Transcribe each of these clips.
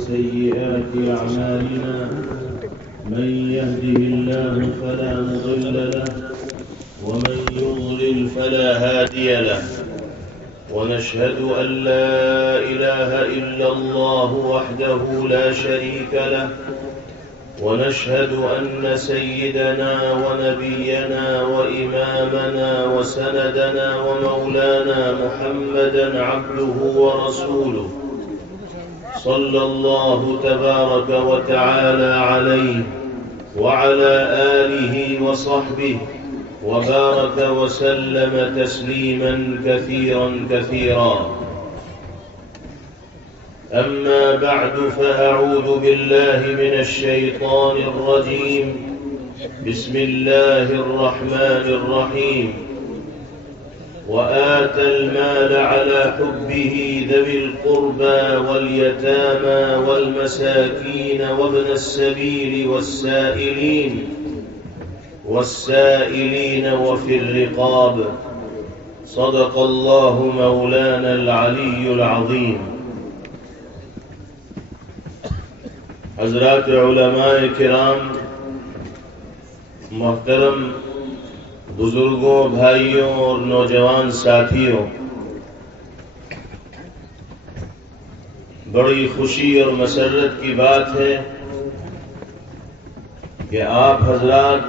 وسيئات أعمالنا من يهده الله فلا مضل له ومن يضلل فلا هادي له ونشهد أن لا إله إلا الله وحده لا شريك له ونشهد أن سيدنا ونبينا وإمامنا وسندنا ومولانا محمدا عبده ورسوله صلى الله تبارك وتعالى عليه وعلى آله وصحبه وبارك وسلم تسليما كثيرا كثيرا. أما بعد فأعوذ بالله من الشيطان الرجيم. بسم الله الرحمن الرحيم. وآتى المال على حبه ذوي القربى واليتامى والمساكين وابن السبيل والسائلين وفي الرقاب. صدق الله مولانا العلي العظيم. حضرات علماء کرام، محترم بزرگوں، بھائیوں اور نوجوان ساتھیوں، بڑی خوشی اور مسرت کی بات ہے کہ آپ حضرات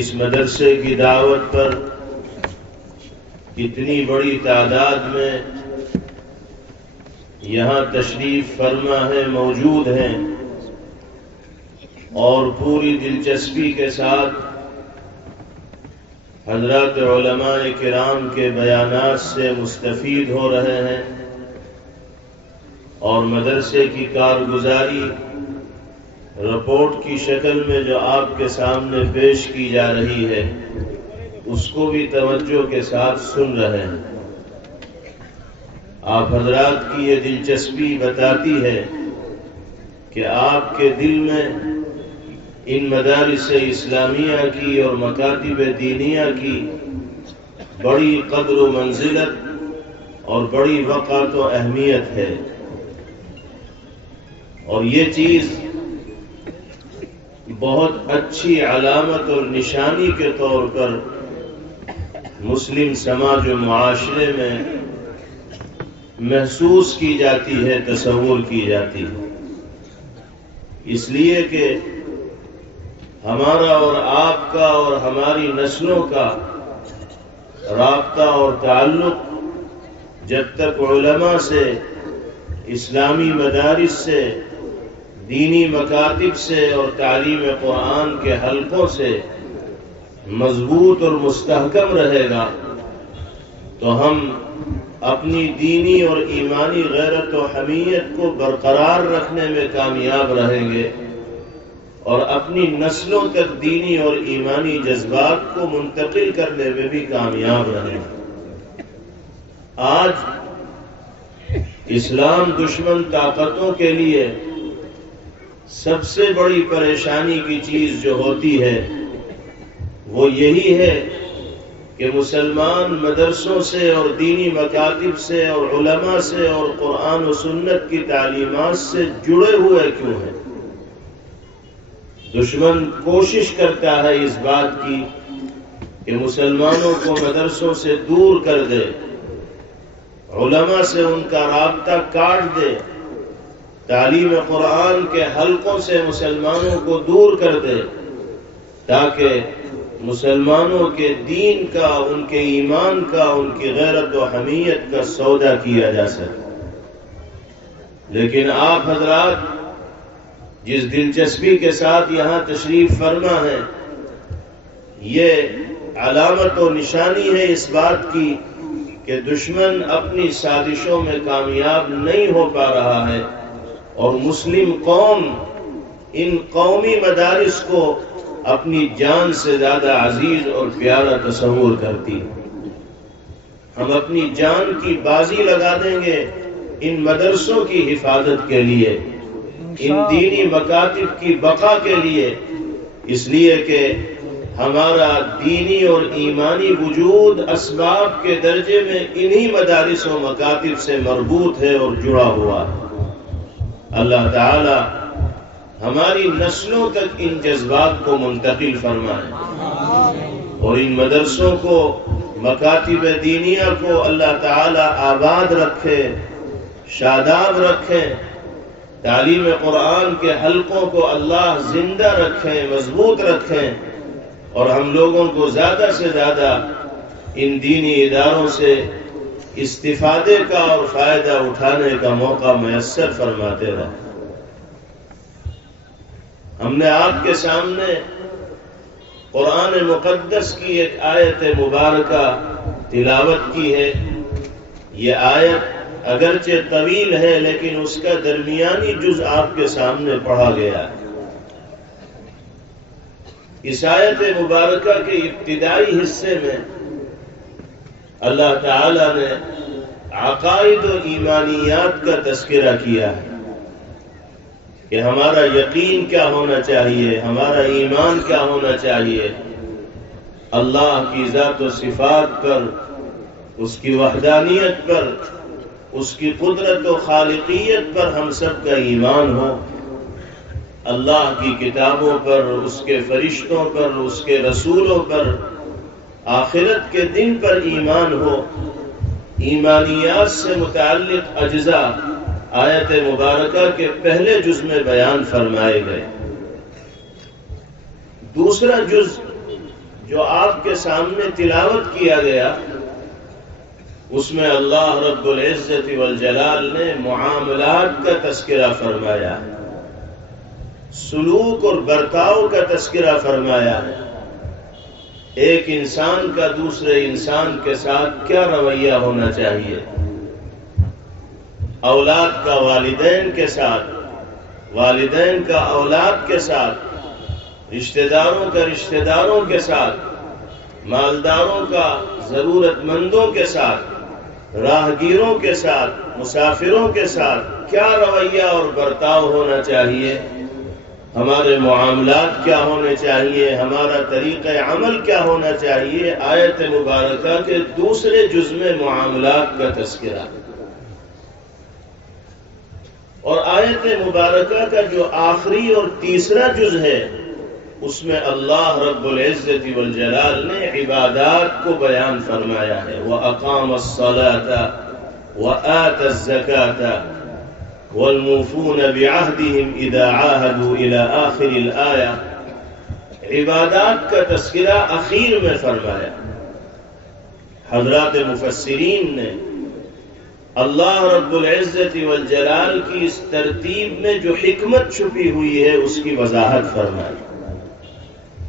اس مدرسے کی دعوت پر اتنی بڑی تعداد میں یہاں تشریف فرما ہے، موجود ہیں اور پوری دلچسپی کے ساتھ حضرات علماء کرام کے بیانات سے مستفید ہو رہے ہیں اور مدرسے کی کارگزاری رپورٹ کی شکل میں جو آپ کے سامنے پیش کی جا رہی ہے اس کو بھی توجہ کے ساتھ سن رہے ہیں۔ آپ حضرات کی یہ دلچسپی بتاتی ہے کہ آپ کے دل میں ان مدارس اسلامیہ کی اور مکاتب دینیہ کی بڑی قدر و منزلت اور بڑی وقعت و اہمیت ہے، اور یہ چیز بہت اچھی علامت اور نشانی کے طور پر مسلم سماج و معاشرے میں محسوس کی جاتی ہے، تصور کی جاتی ہے، اس لیے کہ ہمارا اور آپ کا اور ہماری نسلوں کا رابطہ اور تعلق جب تک علماء سے، اسلامی مدارس سے، دینی مکاتب سے اور تعلیم قرآن کے حلقوں سے مضبوط اور مستحکم رہے گا تو ہم اپنی دینی اور ایمانی غیرت و حمیت کو برقرار رکھنے میں کامیاب رہیں گے اور اپنی نسلوں تک دینی اور ایمانی جذبات کو منتقل کرنے میں بھی کامیاب رہیں گے۔ آج اسلام دشمن طاقتوں کے لیے سب سے بڑی پریشانی کی چیز جو ہوتی ہے وہ یہی ہے کہ مسلمان مدرسوں سے اور دینی مکاتب سے اور علماء سے اور قرآن و سنت کی تعلیمات سے جڑے ہوئے کیوں ہیں۔ دشمن کوشش کرتا ہے اس بات کی کہ مسلمانوں کو مدرسوں سے دور کر دے، علماء سے ان کا رابطہ کاٹ دے، تعلیم قرآن کے حلقوں سے مسلمانوں کو دور کر دے تاکہ مسلمانوں کے دین کا، ان کے ایمان کا، ان کی غیرت و حمیت کا سودا کیا جا سکے۔ لیکن آپ حضرات جس دلچسپی کے ساتھ یہاں تشریف فرما ہے، یہ علامت و نشانی ہے اس بات کی کہ دشمن اپنی سازشوں میں کامیاب نہیں ہو پا رہا ہے اور مسلم قوم ان قومی مدارس کو اپنی جان سے زیادہ عزیز اور پیارا تصور کرتی ہے۔ ہم اپنی جان کی بازی لگا دیں گے ان مدرسوں کی حفاظت کے لیے، ان دینی مکاتب کی بقا کے لیے، اس لیے کہ ہمارا دینی اور ایمانی وجود اسباب کے درجے میں انہی مدارس و مکاتب سے مربوط ہے اور جڑا ہوا ہے۔ اللہ تعالی ہماری نسلوں تک ان جذبات کو منتقل فرمائے اور ان مدرسوں کو، مکاتب دینیہ کو اللہ تعالی آباد رکھے، شاداب رکھے، تعلیم قرآن کے حلقوں کو اللہ زندہ رکھیں، مضبوط رکھیں، اور ہم لوگوں کو زیادہ سے زیادہ ان دینی اداروں سے استفادے کا اور فائدہ اٹھانے کا موقع میسر فرماتے رہیں۔ ہم نے آپ کے سامنے قرآن مقدس کی ایک آیت مبارکہ تلاوت کی ہے۔ یہ آیت اگرچہ طویل ہے لیکن اس کا درمیانی جز آپ کے سامنے پڑھا گیا ہے۔ اس آیت مبارکہ کے ابتدائی حصے میں اللہ تعالی نے عقائد و ایمانیات کا تذکرہ کیا ہے کہ ہمارا یقین کیا ہونا چاہیے، ہمارا ایمان کیا ہونا چاہیے، اللہ کی ذات و صفات پر، اس کی وحدانیت پر، اس کی قدرت و خالقیت پر ہم سب کا ایمان ہو، اللہ کی کتابوں پر، اس کے فرشتوں پر، اس کے رسولوں پر، آخرت کے دن پر ایمان ہو۔ ایمانیات سے متعلق اجزاء آیت مبارکہ کے پہلے جز میں بیان فرمائے گئے۔ دوسرا جز جو آپ کے سامنے تلاوت کیا گیا، اس میں اللہ رب العزت والجلال نے معاملات کا تذکرہ فرمایا ہے، سلوک اور برتاؤ کا تذکرہ فرمایا ہے۔ ایک انسان کا دوسرے انسان کے ساتھ کیا رویہ ہونا چاہیے، اولاد کا والدین کے ساتھ، والدین کا اولاد کے ساتھ، رشتہ داروں کا رشتہ داروں کے ساتھ، مالداروں کا ضرورت مندوں کے ساتھ، راہگیروں کے ساتھ، مسافروں کے ساتھ کیا رویہ اور برتاؤ ہونا چاہیے، ہمارے معاملات کیا ہونے چاہیے، ہمارا طریقہ عمل کیا ہونا چاہیے۔ آیت مبارکہ کے دوسرے جز میں معاملات کا تذکرہ، اور آیت مبارکہ کا جو آخری اور تیسرا جز ہے اس میں اللہ رب العزت والجلال نے عبادات کو بیان فرمایا ہے۔ وَأَقَامَ الصَّلَاةَ وَآتَى الزَّكَاةَ وَالْمُوفُونَ بِعَهْدِهِمْ إِذَا عَاهَدُوا إِلَى آخِرِ الْآيَةِ۔ عبادات کا تذکرہ اخیر میں فرمایا۔ حضرات مفسرین نے اللہ رب العزت والجلال کی اس ترتیب میں جو حکمت چھپی ہوئی ہے اس کی وضاحت فرمائی،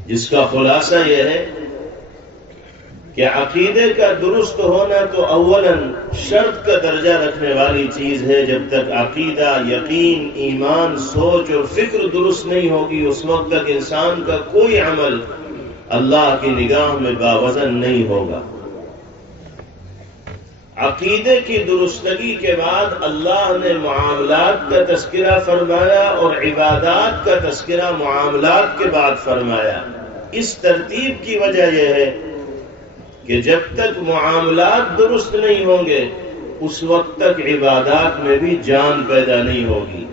جس کا خلاصہ یہ ہے کہ عقیدے کا درست ہونا تو اولاً شرط کا درجہ رکھنے والی چیز ہے۔ جب تک عقیدہ، یقین، ایمان، سوچ اور فکر درست نہیں ہوگی اس وقت تک انسان کا کوئی عمل اللہ کی نگاہ میں باوزن نہیں ہوگا۔ عقیدے کی درستگی کے بعد اللہ نے معاملات کا تذکرہ فرمایا اور عبادات کا تذکرہ معاملات کے بعد فرمایا۔ اس ترتیب کی وجہ یہ ہے کہ جب تک معاملات درست نہیں ہوں گے اس وقت تک عبادات میں بھی جان پیدا نہیں ہوگی۔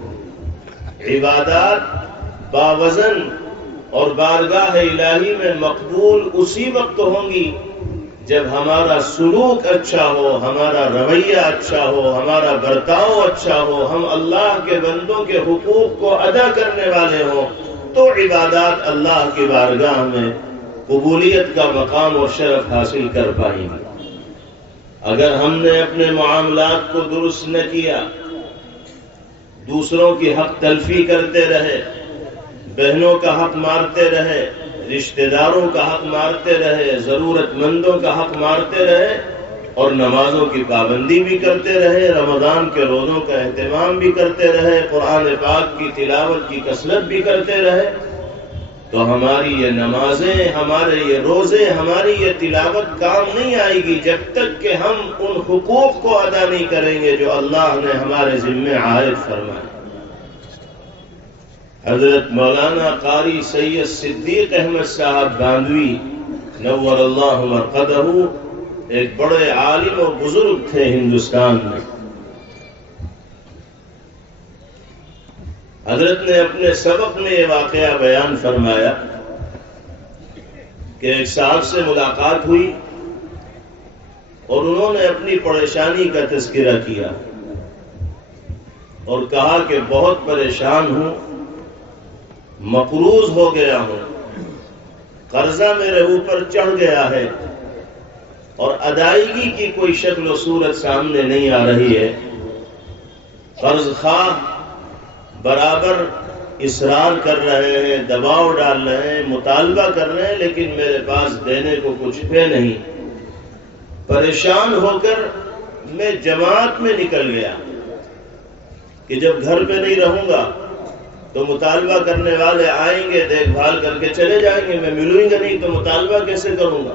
عبادات باوزن اور بارگاہ الہی میں مقبول اسی وقت ہوں گی جب ہمارا سلوک اچھا ہو، ہمارا رویہ اچھا ہو، ہمارا برتاؤ اچھا ہو، ہم اللہ کے بندوں کے حقوق کو ادا کرنے والے ہوں، تو عبادات اللہ کی بارگاہ میں قبولیت کا مقام اور شرف حاصل کر پائیں گے۔ اگر ہم نے اپنے معاملات کو درست نہ کیا، دوسروں کی حق تلفی کرتے رہے، بہنوں کا حق مارتے رہے، رشتہ داروں کا حق مارتے رہے، ضرورت مندوں کا حق مارتے رہے، اور نمازوں کی پابندی بھی کرتے رہے، رمضان کے روزوں کا اہتمام بھی کرتے رہے، قرآن پاک کی تلاوت کی کثرت بھی کرتے رہے، تو ہماری یہ نمازیں، ہمارے یہ روزے، ہماری یہ تلاوت کام نہیں آئے گی جب تک کہ ہم ان حقوق کو ادا نہیں کریں گے جو اللہ نے ہمارے ذمے عائد فرمائے۔ حضرت مولانا قاری سید صدیق احمد صاحب گاندوی نور اللہ مرقدہ ایک بڑے عالم اور بزرگ تھے ہندوستان میں۔ حضرت نے اپنے سبق میں یہ واقعہ بیان فرمایا کہ ایک صاحب سے ملاقات ہوئی اور انہوں نے اپنی پریشانی کا تذکرہ کیا اور کہا کہ بہت پریشان ہوں، مقروض ہو گیا ہوں، قرضہ میرے اوپر چڑھ گیا ہے اور ادائیگی کی کوئی شکل و صورت سامنے نہیں آ رہی ہے۔ قرض خواہ برابر اصرار کر رہے ہیں، دباؤ ڈال رہے ہیں، مطالبہ کر رہے ہیں، لیکن میرے پاس دینے کو کچھ ہے نہیں۔ پریشان ہو کر میں جماعت میں نکل گیا کہ جب گھر پہ نہیں رہوں گا تو مطالبہ کرنے والے آئیں گے، دیکھ بھال کر کے چلے جائیں گے، میں ملوں گا نہیں تو مطالبہ کیسے کروں گا؟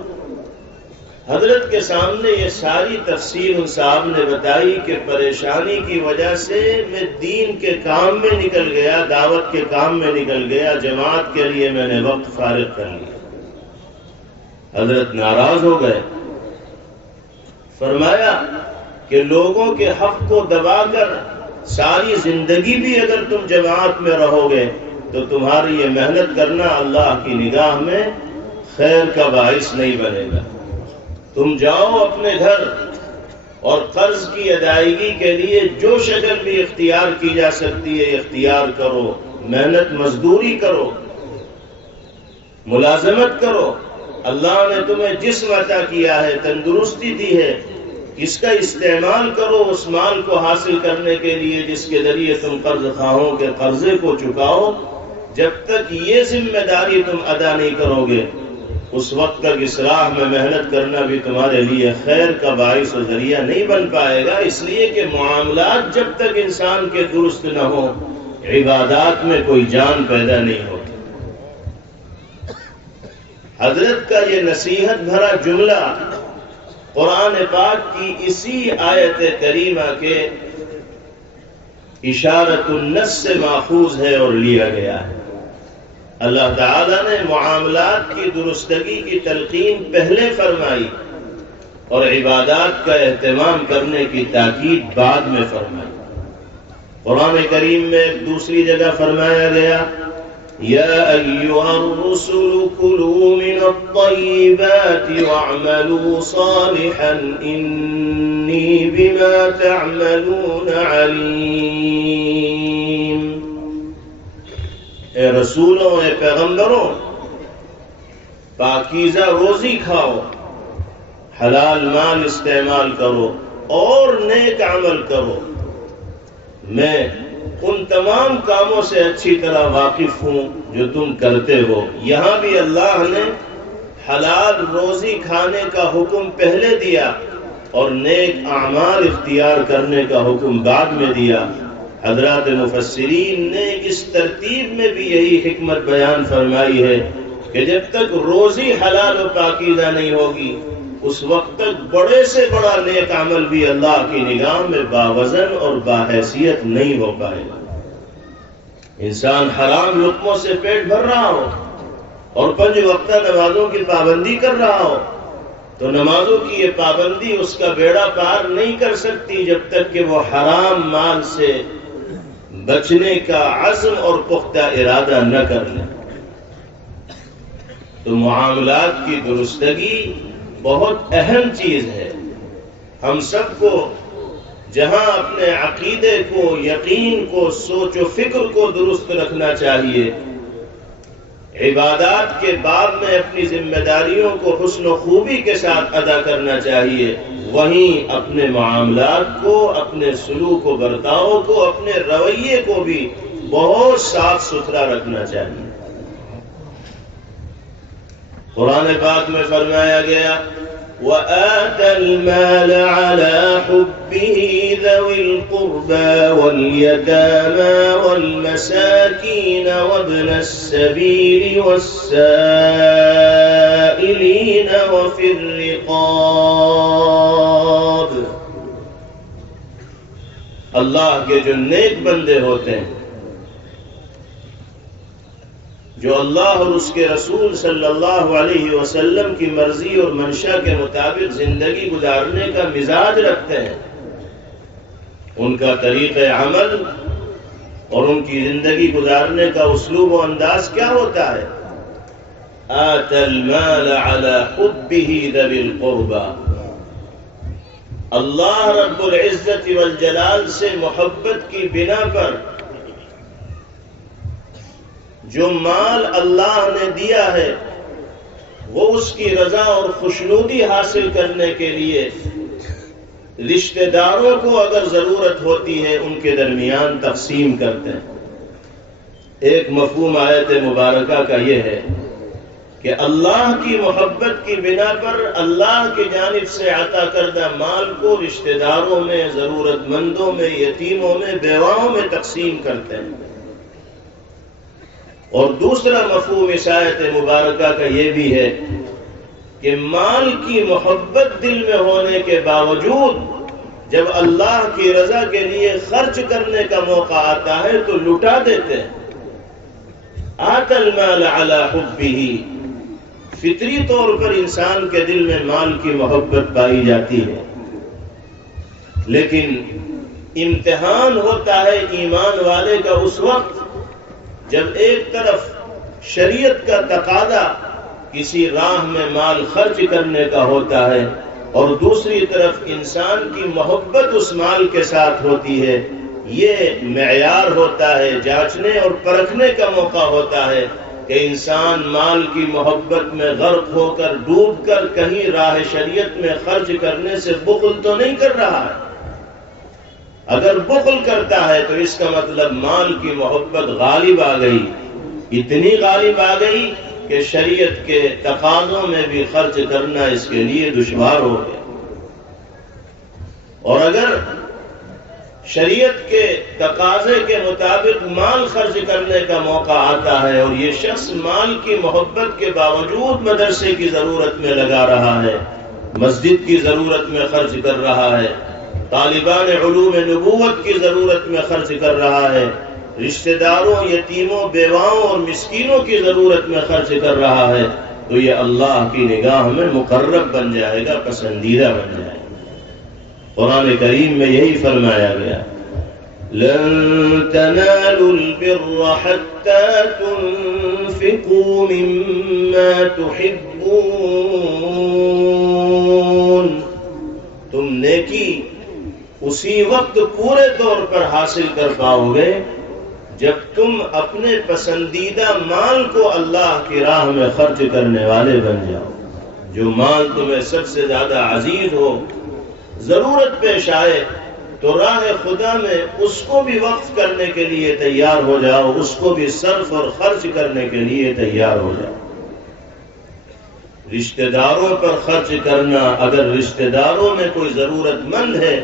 حضرت کے سامنے یہ ساری تفصیل ان صاحب نے بتائی کہ پریشانی کی وجہ سے میں دین کے کام میں نکل گیا، دعوت کے کام میں نکل گیا، جماعت کے لیے میں نے وقت فارغ کر لیا۔ حضرت ناراض ہو گئے، فرمایا کہ لوگوں کے حق کو دبا کر ساری زندگی بھی اگر تم جماعت میں رہو گے تو تمہاری یہ محنت کرنا اللہ کی نگاہ میں خیر کا باعث نہیں بنے گا۔ تم جاؤ اپنے گھر اور قرض کی ادائیگی کے لیے جو شکل بھی اختیار کی جا سکتی ہے اختیار کرو، محنت مزدوری کرو، ملازمت کرو۔ اللہ نے تمہیں جسم عطا کیا ہے، تندرستی دی ہے، اس کا استعمال کرو اس مال کو حاصل کرنے کے لیے جس کے ذریعے تم قرض خواہوں کے قرضے کو چکاؤ۔ جب تک یہ ذمہ داری تم ادا نہیں کرو گے اس وقت تک اس راہ میں محنت کرنا بھی تمہارے لیے خیر کا باعث و ذریعہ نہیں بن پائے گا، اس لیے کہ معاملات جب تک انسان کے درست نہ ہو عبادات میں کوئی جان پیدا نہیں ہوتی۔ حضرت کا یہ نصیحت بھرا جملہ قرآن پاک کی اسی آیت کریمہ کے اشارۃ النص سے ماخوذ ہے اور لیا گیا ہے۔ اللہ تعالیٰ نے معاملات کی درستگی کی تلقین پہلے فرمائی اور عبادات کا اہتمام کرنے کی تاکید بعد میں فرمائی۔ قرآن کریم میں دوسری جگہ فرمایا گیا یا ایھا الرسل کلوا من الطیبات واعملوا صالحا انی بما تعملون علیم۔ اے رسولوں، اے پیغمبروں، پاکیزہ روزی کھاؤ، حلال مال استعمال کرو اور نیک عمل کرو۔ میں ان تمام کاموں سے اچھی طرح واقف ہوں جو تم کرتے ہو۔ یہاں بھی اللہ نے حلال روزی کھانے کا حکم پہلے دیا اور نیک اعمال اختیار کرنے کا حکم بعد میں دیا۔ حضرات مفسرین نے اس ترتیب میں بھی یہی حکمت بیان فرمائی ہے کہ جب تک روزی حلال و پاکیزہ نہیں ہوگی اس وقت تک بڑے سے بڑا نیک عمل بھی اللہ کی نگاہ میں باوزن اور باحیثیت نہیں ہو پائے گا۔ انسان حرام لقموں سے پیٹ بھر رہا ہو اور 5 وقتہ نمازوں کی پابندی کر رہا ہو تو نمازوں کی یہ پابندی اس کا بیڑا پار نہیں کر سکتی جب تک کہ وہ حرام مال سے بچنے کا عزم اور پختہ ارادہ نہ کر لیں۔ تو معاملات کی درستگی بہت اہم چیز ہے۔ ہم سب کو جہاں اپنے عقیدے کو، یقین کو، سوچ و فکر کو درست رکھنا چاہیے، عبادات کے باب میں اپنی ذمہ داریوں کو حسن و خوبی کے ساتھ ادا کرنا چاہیے، وہیں اپنے معاملات کو، اپنے سلوک و برتاؤ کو، اپنے رویے کو بھی بہت صاف ستھرا رکھنا چاہیے۔ قرآن پاک میں فرمایا گیا وَآتَ الْمَالَ عَلَى حُبِّهِ ذَوِي الْقُرْبَى وَالْيَتَامَى وَالْمَسَاكِينَ وَابْنَ السَّبِيلِ وَالسَّائِلِينَ وَفِي الرِّقَابِ۔ اللہ کے جو نیک بندے ہوتے ہیں، جو اللہ اور اس کے رسول صلی اللہ علیہ وسلم کی مرضی اور منشا کے مطابق زندگی گزارنے کا مزاج رکھتے ہیں، ان کا طریقہ عمل، اور ان کی زندگی گزارنے کا اسلوب و انداز کیا ہوتا ہے؟ آتى المال على حبه ذوي القربى، اللہ رب العزت والجلال سے محبت کی بنا پر جو مال اللہ نے دیا ہے وہ اس کی رضا اور خوشنودی حاصل کرنے کے لیے رشتہ داروں کو اگر ضرورت ہوتی ہے ان کے درمیان تقسیم کرتے ہیں۔ ایک مفہوم آیت مبارکہ کا یہ ہے کہ اللہ کی محبت کی بنا پر اللہ کی جانب سے عطا کردہ مال کو رشتہ داروں میں، ضرورت مندوں میں، یتیموں میں، بیواؤں میں تقسیم کرتے ہیں۔ اور دوسرا مفہوم اس آیت مبارکہ کا یہ بھی ہے کہ مال کی محبت دل میں ہونے کے باوجود جب اللہ کی رضا کے لیے خرچ کرنے کا موقع آتا ہے تو لٹا دیتے ہیں۔ آتى المال على حبه، فطری طور پر انسان کے دل میں مال کی محبت پائی جاتی ہے، لیکن امتحان ہوتا ہے ایمان والے کا اس وقت جب ایک طرف شریعت کا تقاضا کسی راہ میں مال خرچ کرنے کا ہوتا ہے اور دوسری طرف انسان کی محبت اس مال کے ساتھ ہوتی ہے۔ یہ معیار ہوتا ہے، جانچنے اور پرکھنے کا موقع ہوتا ہے کہ انسان مال کی محبت میں غرق ہو کر، ڈوب کر کہیں راہ شریعت میں خرچ کرنے سے بخل تو نہیں کر رہا ہے۔ اگر بخل کرتا ہے تو اس کا مطلب مال کی محبت غالب آ گئی، اتنی غالب آ گئی کہ شریعت کے تقاضوں میں بھی خرچ کرنا اس کے لیے دشوار ہو گیا۔ اور اگر شریعت کے تقاضے کے مطابق مال خرچ کرنے کا موقع آتا ہے اور یہ شخص مال کی محبت کے باوجود مدرسے کی ضرورت میں لگا رہا ہے، مسجد کی ضرورت میں خرچ کر رہا ہے، طالبان علوم نبوت کی ضرورت میں خرچ کر رہا ہے، رشتہ داروں، یتیموں، بیواؤں اور مسکینوں کی ضرورت میں خرچ کر رہا ہے، تو یہ اللہ کی نگاہ میں مقرب بن جائے گا، پسندیدہ بن جائے گا۔ قرآن کریم میں یہی فرمایا گیا، لن تنالوا البر حتى تنفقوا مما تحبون، تم نیکی اسی وقت پورے طور پر حاصل کر پاؤ گے جب تم اپنے پسندیدہ مال کو اللہ کی راہ میں خرچ کرنے والے بن جاؤ۔ جو مال تمہیں سب سے زیادہ عزیز ہو، ضرورت پیش آئے تو راہ خدا میں اس کو بھی وقف کرنے کے لیے تیار ہو جاؤ، اس کو بھی صرف اور خرچ کرنے کے لیے تیار ہو جاؤ۔ رشتہ داروں پر خرچ کرنا، اگر رشتہ داروں میں کوئی ضرورت مند ہے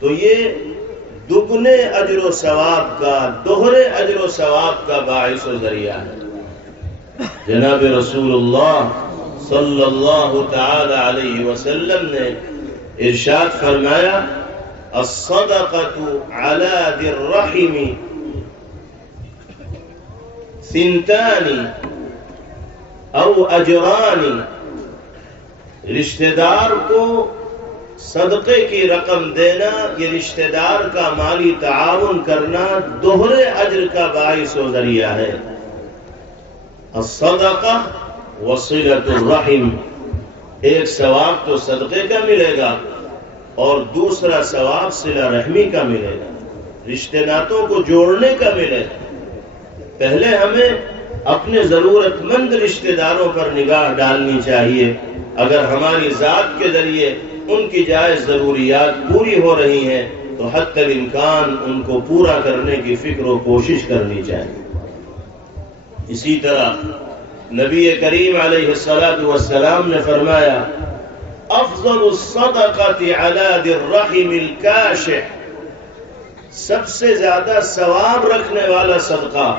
تو یہ دگنے اجر و ثواب کا، دوہرے اجر و ثواب کا باعث و ذریعہ ہے۔ جناب رسول اللہ صلی اللہ تعالی علیہ وسلم نے ارشاد فرمایا، الصدقة على ذي الرحم ثنتان او اجران، رشتہ دار کو صدقے کی رقم دینا، یہ رشتہ دار کا مالی تعاون کرنا دوہرے اجر کا باعث و ذریعہ ہے۔ الصدقہ وصلۃ الرحم، ایک ثواب تو صدقے کا ملے گا اور دوسرا ثواب صلہ رحمی کا ملے گا، رشتہ ناتوں کو جوڑنے کا ملے گا۔ پہلے ہمیں اپنے ضرورت مند رشتہ داروں پر نگاہ ڈالنی چاہیے، اگر ہماری ذات کے ذریعے ان کی جائز ضروریات پوری ہو رہی ہیں تو حتی الامکان ان کو پورا کرنے کی فکر و کوشش کرنی چاہیے۔ اسی طرح نبی کریم علیہ الصلاۃ والسلام نے فرمایا، افضل الصدقۃ علی ذی الرحم الکاشح، سب سے زیادہ ثواب رکھنے والا صدقہ،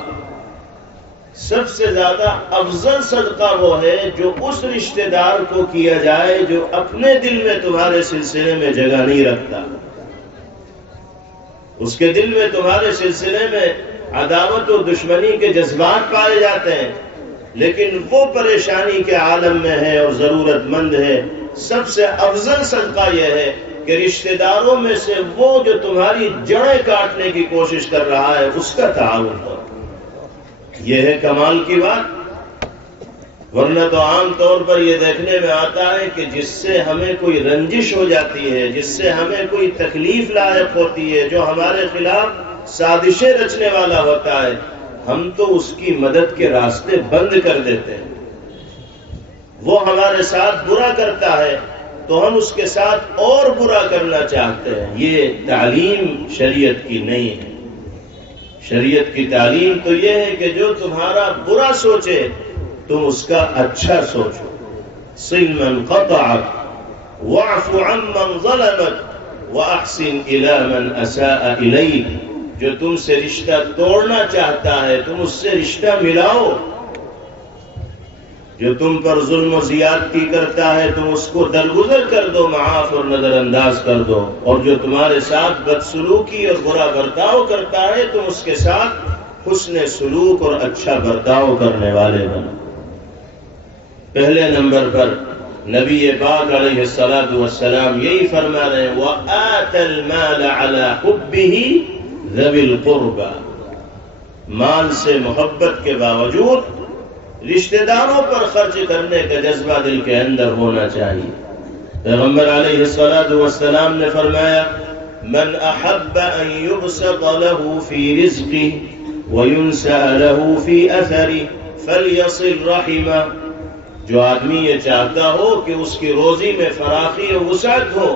سب سے زیادہ افضل صدقہ وہ ہے جو اس رشتہ دار کو کیا جائے جو اپنے دل میں تمہارے سلسلے میں جگہ نہیں رکھتا، اس کے دل میں تمہارے سلسلے میں عداوت و دشمنی کے جذبات پائے جاتے ہیں، لیکن وہ پریشانی کے عالم میں ہے اور ضرورت مند ہے۔ سب سے افضل صدقہ یہ ہے کہ رشتہ داروں میں سے وہ جو تمہاری جڑیں کاٹنے کی کوشش کر رہا ہے اس کا تعاون کرو۔ یہ ہے کمال کی بات۔ ورنہ تو عام طور پر یہ دیکھنے میں آتا ہے کہ جس سے ہمیں کوئی رنجش ہو جاتی ہے، جس سے ہمیں کوئی تکلیف لاحق ہوتی ہے، جو ہمارے خلاف سازشیں رچنے والا ہوتا ہے، ہم تو اس کی مدد کے راستے بند کر دیتے ہیں۔ وہ ہمارے ساتھ برا کرتا ہے تو ہم اس کے ساتھ اور برا کرنا چاہتے ہیں۔ یہ تعلیم شریعت کی نہیں ہے۔ شریعت کی تعلیم تو یہ ہے کہ جو تمہارا برا سوچے تم اس کا اچھا سوچو۔ صل من قطعک واعف عمن ظلمک واحسن الی من اساء الیک۔ جو تم سے رشتہ توڑنا چاہتا ہے تم اس سے رشتہ ملاؤ۔ جو تم پر ظلم و زیادتی کرتا ہے تم اس کو درگزر کر دو، معاف اور نظر انداز کر دو، اور جو تمہارے ساتھ بدسلوکی اور برا برتاؤ کرتا ہے تم اس کے ساتھ حسن سلوک اور اچھا برتاؤ کرنے والے بنو۔ پہلے نمبر پر نبی پاک علیہ الصلوۃ والسلام یہی فرما رہے ہیں وَآتَ الْمَالَ عَلَى حُبِّهِ ذَوِي الْقُرْبَى۔ مال سے محبت کے باوجود رشتہ داروں پر خرچ کرنے کا جذبہ دل کے اندر ہونا چاہیے۔ پیغمبر علیہ الصلوۃ والسلام نے فرمایا من احب ان يبسط له في رزقه وينسأ له في اثره فليصل رحمه۔ جو آدمی یہ چاہتا ہو کہ اس کی روزی میں فراخی و وسعت ہو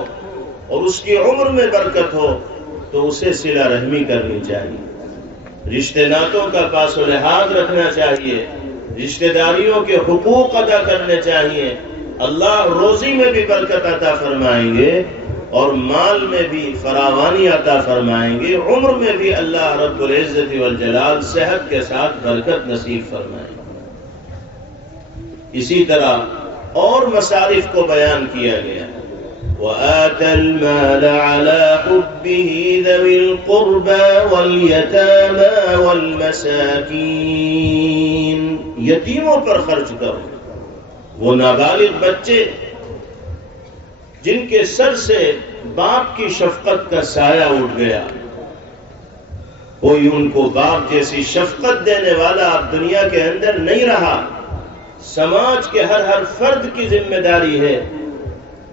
اور اس کی عمر میں برکت ہو تو اسے صلہ رحمی کرنی چاہیے، رشتہ ناتوں کا پاس و لحاظ رکھنا چاہیے، رشتہ داریوں کے حقوق ادا کرنے چاہیے۔ اللہ روزی میں بھی برکت عطا فرمائیں گے اور مال میں بھی فراوانی عطا فرمائیں گے، عمر میں بھی اللہ رب العزت والجلال صحت کے ساتھ برکت نصیب فرمائیں گے۔ اسی طرح اور مصارف کو بیان کیا گیا وَآتَ الْمَالَ عَلَى حُبِّهِ ذَوِي الْقُرْبَى وَالْيَتَامَى وَالْمَسَاكِينِ۔ یتیموں پر خرچ کرو، وہ نابالغ بچے جن کے سر سے باپ کی شفقت کا سایہ اٹھ گیا، کوئی ان کو باپ جیسی شفقت دینے والا اب دنیا کے اندر نہیں رہا۔ سماج کے ہر فرد کی ذمہ داری ہے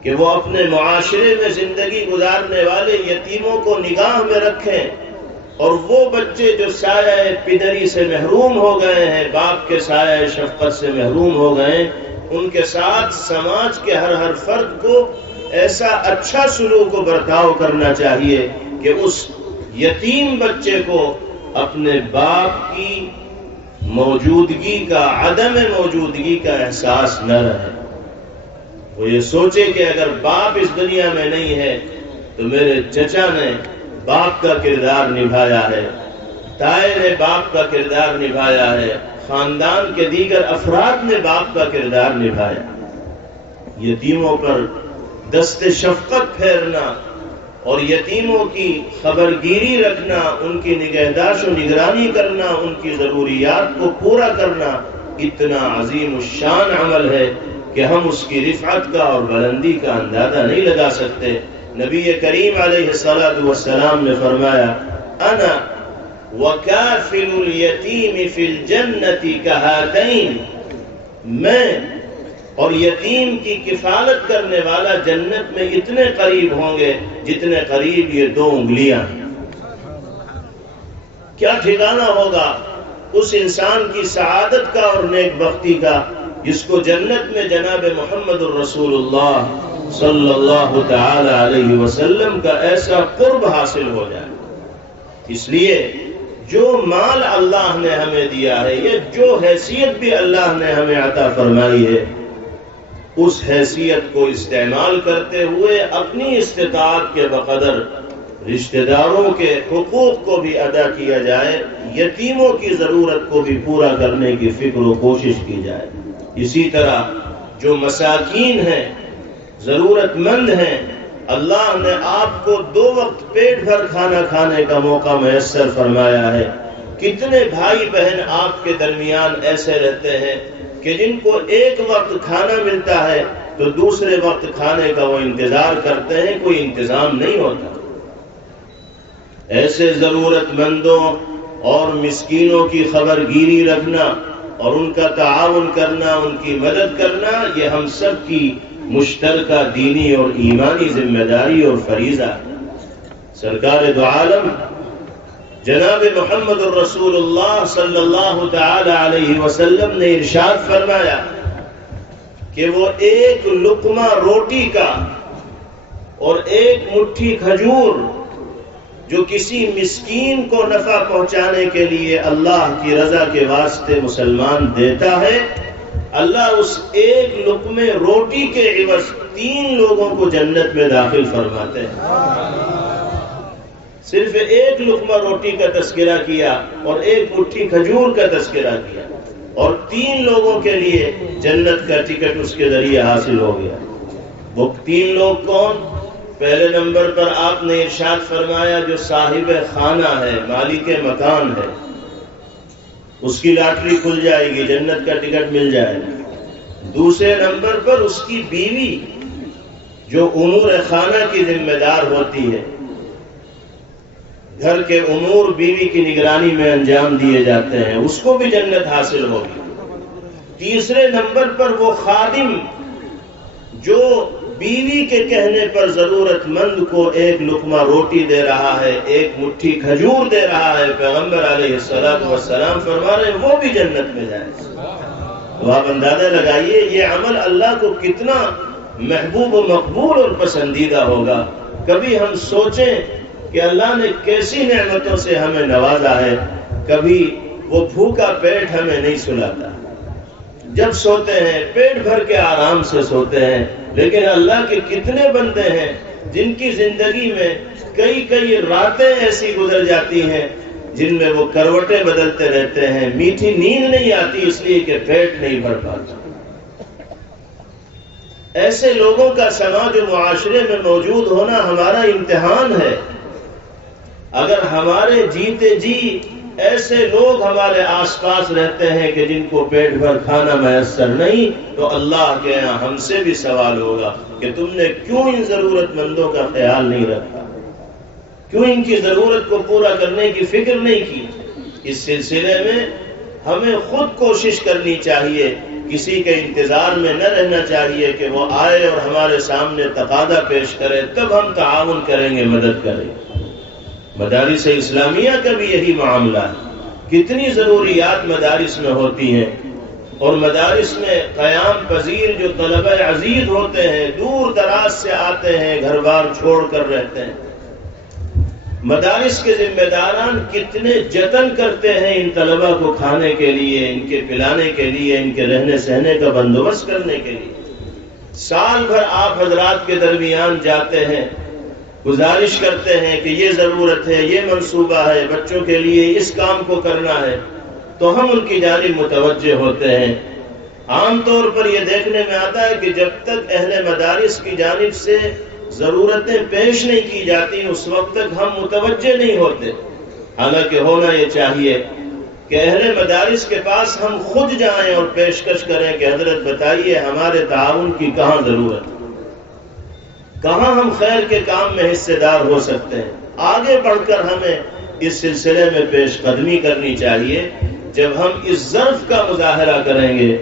کہ وہ اپنے معاشرے میں زندگی گزارنے والے یتیموں کو نگاہ میں رکھیں، اور وہ بچے جو سایہ پدری سے محروم ہو گئے ہیں، باپ کے سایہ شفقت سے محروم ہو گئے، ان کے ساتھ سماج کے ہر فرد کو ایسا اچھا سلوک و برتاؤ کرنا چاہیے کہ اس یتیم بچے کو اپنے باپ کی موجودگی کا، عدم موجودگی کا احساس نہ رہے۔ وہ یہ سوچے کہ اگر باپ اس دنیا میں نہیں ہے تو میرے چچا نے باپ کا کردار نبھایا ہے، تائے نے باپ کا کردار نبھایا ہے، خاندان کے دیگر افراد نے باپ کا کردار نبھایا۔ یتیموں پر دست شفقت پھیرنا اور یتیموں کی خبرگیری رکھنا، ان کی نگہداشت و نگرانی کرنا، ان کی ضروریات کو پورا کرنا اتنا عظیم الشان عمل ہے کہ ہم اس کی رفعت کا اور بلندی کا اندازہ نہیں لگا سکتے۔ نبی کریم علیہ الصلوۃ والسلام نے فرمایا انا وکافل الیتیم فی الجنۃ کہاتین، میں اور یتیم کی کفالت کرنے والا جنت میں اتنے قریب ہوں گے جتنے قریب یہ دو انگلیاں ہیں۔ کیا ٹھکانہ ہوگا اس انسان کی سعادت کا اور نیک بختی کا جس کو جنت میں جناب محمد الرسول اللہ صلی اللہ تعالی علیہ وسلم کا ایسا قرب حاصل ہو جائے۔ اس لیے جو مال اللہ نے ہمیں دیا ہے، یہ جو حیثیت بھی اللہ نے ہمیں عطا فرمائی ہے، اس حیثیت کو استعمال کرتے ہوئے اپنی استطاعت کے بقدر رشتہ داروں کے حقوق کو بھی ادا کیا جائے، یتیموں کی ضرورت کو بھی پورا کرنے کی فکر و کوشش کی جائے۔ اسی طرح جو مساکین ہیں، ضرورت مند ہیں، اللہ نے آپ کو 2 وقت پیٹ بھر کھانا کھانے کا موقع میسر فرمایا ہے۔ کتنے بھائی بہن آپ کے درمیان ایسے رہتے ہیں کہ جن کو 1 وقت کھانا ملتا ہے تو دوسرے وقت کھانے کا وہ انتظار کرتے ہیں، کوئی انتظام نہیں ہوتا۔ ایسے ضرورت مندوں اور مسکینوں کی خبر گیری رکھنا اور ان کا تعاون کرنا، ان کی مدد کرنا، یہ ہم سب کی مشترکہ دینی اور ایمانی ذمہ داری اور فریضہ ہے۔ سرکار دو عالم جناب محمد الرسول اللہ صلی اللہ تعالی علیہ وسلم نے ارشاد فرمایا کہ وہ ایک لقمہ روٹی کا اور ایک مٹھی کھجور جو کسی مسکین کو نفع پہنچانے کے لیے اللہ کی رضا کے واسطے مسلمان دیتا ہے، اللہ اس ایک لقمے روٹی کے عوض 3 لوگوں کو جنت میں داخل فرماتے ہیں۔ صرف ایک لقمہ روٹی کا تذکرہ کیا اور ایک مٹھی کھجور کا تذکرہ کیا اور 3 لوگوں کے لیے جنت کا ٹکٹ اس کے ذریعے حاصل ہو گیا۔ وہ 3 لوگ کون؟ پہلے نمبر پر آپ نے ارشاد فرمایا جو صاحب خانہ ہے، مالک مکان ہے، اس کی لاٹری کھل جائے گی، جنت کا ٹکٹ مل جائے گا۔ دوسرے نمبر پر اس کی بیوی جو امور خانہ کی ذمہ دار ہوتی ہے، گھر کے امور بیوی کی نگرانی میں انجام دیے جاتے ہیں، اس کو بھی جنت حاصل ہوگی۔ تیسرے نمبر پر وہ خادم جو بیوی کے کہنے پر ضرورت مند کو ایک لقمہ روٹی دے رہا ہے، ایک مٹھی کھجور دے رہا ہے، پیغمبر علیہ السلام فرما رہے ہیں وہ بھی جنت میں جائے۔ تو آپ اندازہ لگائیے یہ عمل اللہ کو کتنا محبوب و مقبول اور پسندیدہ ہوگا۔ کبھی ہم سوچیں کہ اللہ نے کیسی نعمتوں سے ہمیں نوازا ہے، کبھی وہ بھوکا پیٹ ہمیں نہیں سلاتا، جب سوتے ہیں پیٹ بھر کے آرام سے سوتے ہیں، لیکن اللہ کے کتنے بندے ہیں جن کی زندگی میں کئی راتیں ایسی گزر جاتی ہیں جن میں وہ کروٹیں بدلتے رہتے ہیں، میٹھی نیند نہیں آتی اس لیے کہ پیٹ نہیں بھر پاتا۔ ایسے لوگوں کا سماج و معاشرے میں موجود ہونا ہمارا امتحان ہے۔ اگر ہمارے جیتے جی ایسے لوگ ہمارے آس پاس رہتے ہیں کہ جن کو پیٹ بھر کھانا میسر نہیں، تو اللہ کے یہاں ہم سے بھی سوال ہوگا کہ تم نے کیوں ان ضرورت مندوں کا خیال نہیں رکھا، کیوں ان کی ضرورت کو پورا کرنے کی فکر نہیں کی۔ اس سلسلے میں ہمیں خود کوشش کرنی چاہیے، کسی کے انتظار میں نہ رہنا چاہیے کہ وہ آئے اور ہمارے سامنے تقاضا پیش کرے تب ہم تعاون کریں گے، مدد کریں گے۔ مدارس اسلامیہ کا بھی یہی معاملہ ہے، کتنی ضروریات مدارس میں ہوتی ہیں، اور مدارس میں قیام پذیر جو طلبہ عزیز ہوتے ہیں، دور دراز سے آتے ہیں، گھر بار چھوڑ کر رہتے ہیں، مدارس کے ذمہ داران کتنے جتن کرتے ہیں ان طلبہ کو کھانے کے لیے، ان کے پلانے کے لیے، ان کے رہنے سہنے کا بندوبست کرنے کے لیے۔ سال بھر آپ حضرات کے درمیان جاتے ہیں، گزارش کرتے ہیں کہ یہ ضرورت ہے، یہ منصوبہ ہے، بچوں کے لیے اس کام کو کرنا ہے، تو ہم ان کی جانب متوجہ ہوتے ہیں۔ عام طور پر یہ دیکھنے میں آتا ہے کہ جب تک اہل مدارس کی جانب سے ضرورتیں پیش نہیں کی جاتی اس وقت تک ہم متوجہ نہیں ہوتے، حالانکہ ہونا یہ چاہیے کہ اہل مدارس کے پاس ہم خود جائیں اور پیشکش کریں کہ حضرت بتائیے ہمارے تعاون کی کہاں ضرورت ہے، کہاں ہم خیر کے کام میں حصے دار ہو سکتے ہیں۔ آگے بڑھ کر ہمیں اس سلسلے میں پیش قدمی کرنی چاہیے۔ جب ہم اس ظرف کا مظاہرہ کریں گے،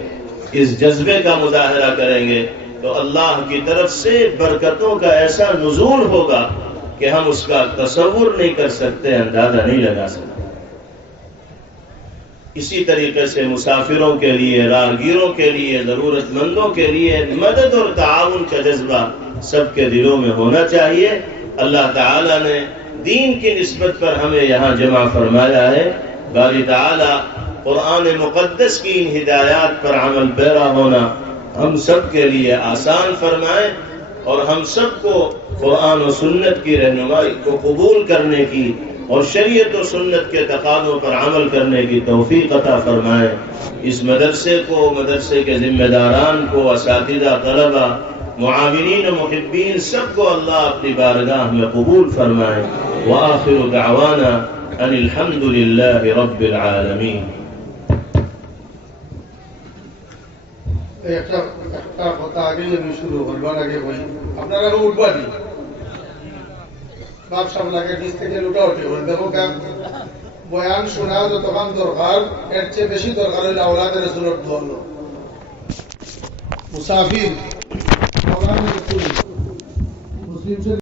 اس جذبے کا مظاہرہ کریں گے، تو اللہ کی طرف سے برکتوں کا ایسا نزول ہوگا کہ ہم اس کا تصور نہیں کر سکتے، اندازہ نہیں لگا سکتے۔ اسی طریقے سے مسافروں کے لیے، راہگیروں کے لیے، ضرورت مندوں کے لیے مدد اور تعاون کا جذبہ سب کے دلوں میں ہونا چاہیے۔ اللہ تعالیٰ نے دین کی نسبت پر ہمیں یہاں جمع فرمایا ہے۔ باری تعالیٰ قرآن مقدس کی ان ہدایات پر عمل پیرا ہونا ہم سب کے لیے آسان فرمائے، اور ہم سب کو قرآن و سنت کی رہنمائی کو قبول کرنے کی اور شریعت و سنت کے تقاضوں پر عمل کرنے کی توفیق عطا فرمائے۔ اس مدرسے کو، مدرسے کے ذمہ داران کو، اساتذہ، طلبہ، معاونین و محبین سب کو اللہ اپنی بارگاہ میں قبول فرمائے۔ وآخر دعوانا ان الحمد للہ رب العالمین۔ একটা একটা কথা আগেই আমি শুরু করবার আগে বলি, আপনারা উঠবা নি বাপ সাপ লাগে নিচ থেকে লুটা উঠে বলে দেখো বয়ান শোনা যতক্ষণ দরকার এর চেয়ে বেশি দরকার হইলে আওলাদের রাসূলের দোয়া মুসাফির আওলাদের রাসূল মুসলিম